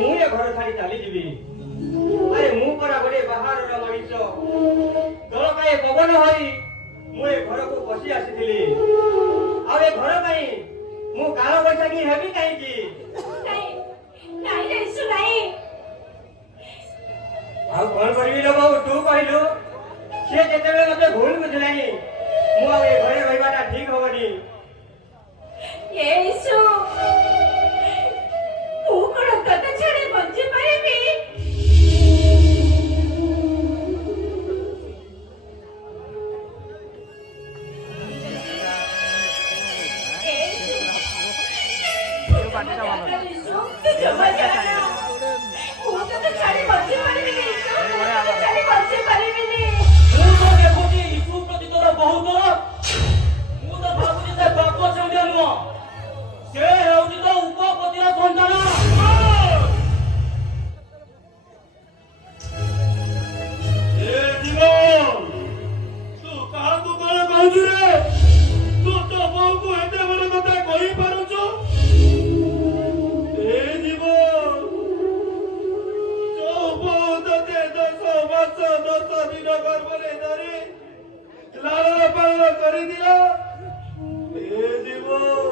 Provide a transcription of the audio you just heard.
ମୁଁ ଏ ଘର ଛାଡ଼ି ଚାଲିଯିବି। ଆରେ ମୁଁ ପରା ଗୋଟେ ବାହାରର ମଣିଷ। ଦଳ ପାଇଁ ପବନ ହୋଇ ମୁଁ ଏ ଘରକୁ ପଶି ଆସିଥିଲି। ଆଉ ଏ ଘର ପାଇଁ ମୁଁ କାଳ ବୈଶାଖୀ ହେବି କାହିଁକି? ଆଉ କଣ କରିବି ଲୋ ବୋଉ, ତୁ କହିଲୁ। ସେ ଯେତେବେଳେ ମତେ ଭୁଲ ବୁଝିଲାଣି, ମୁଁ ଆଉ ଏ ଘରେ ରହିବାଟା ଠିକ ହବନି। कर दिया जीवन